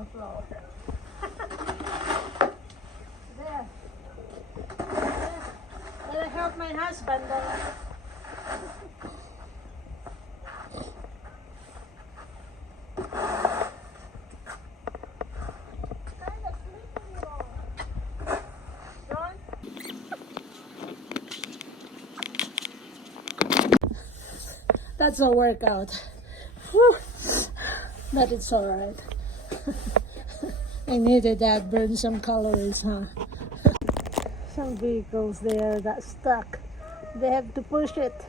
on the floor. There. Gotta help my husband though. That's a workout. Whew. But it's alright. I needed that, burn some calories, huh? Some vehicles there got stuck. They have to push it.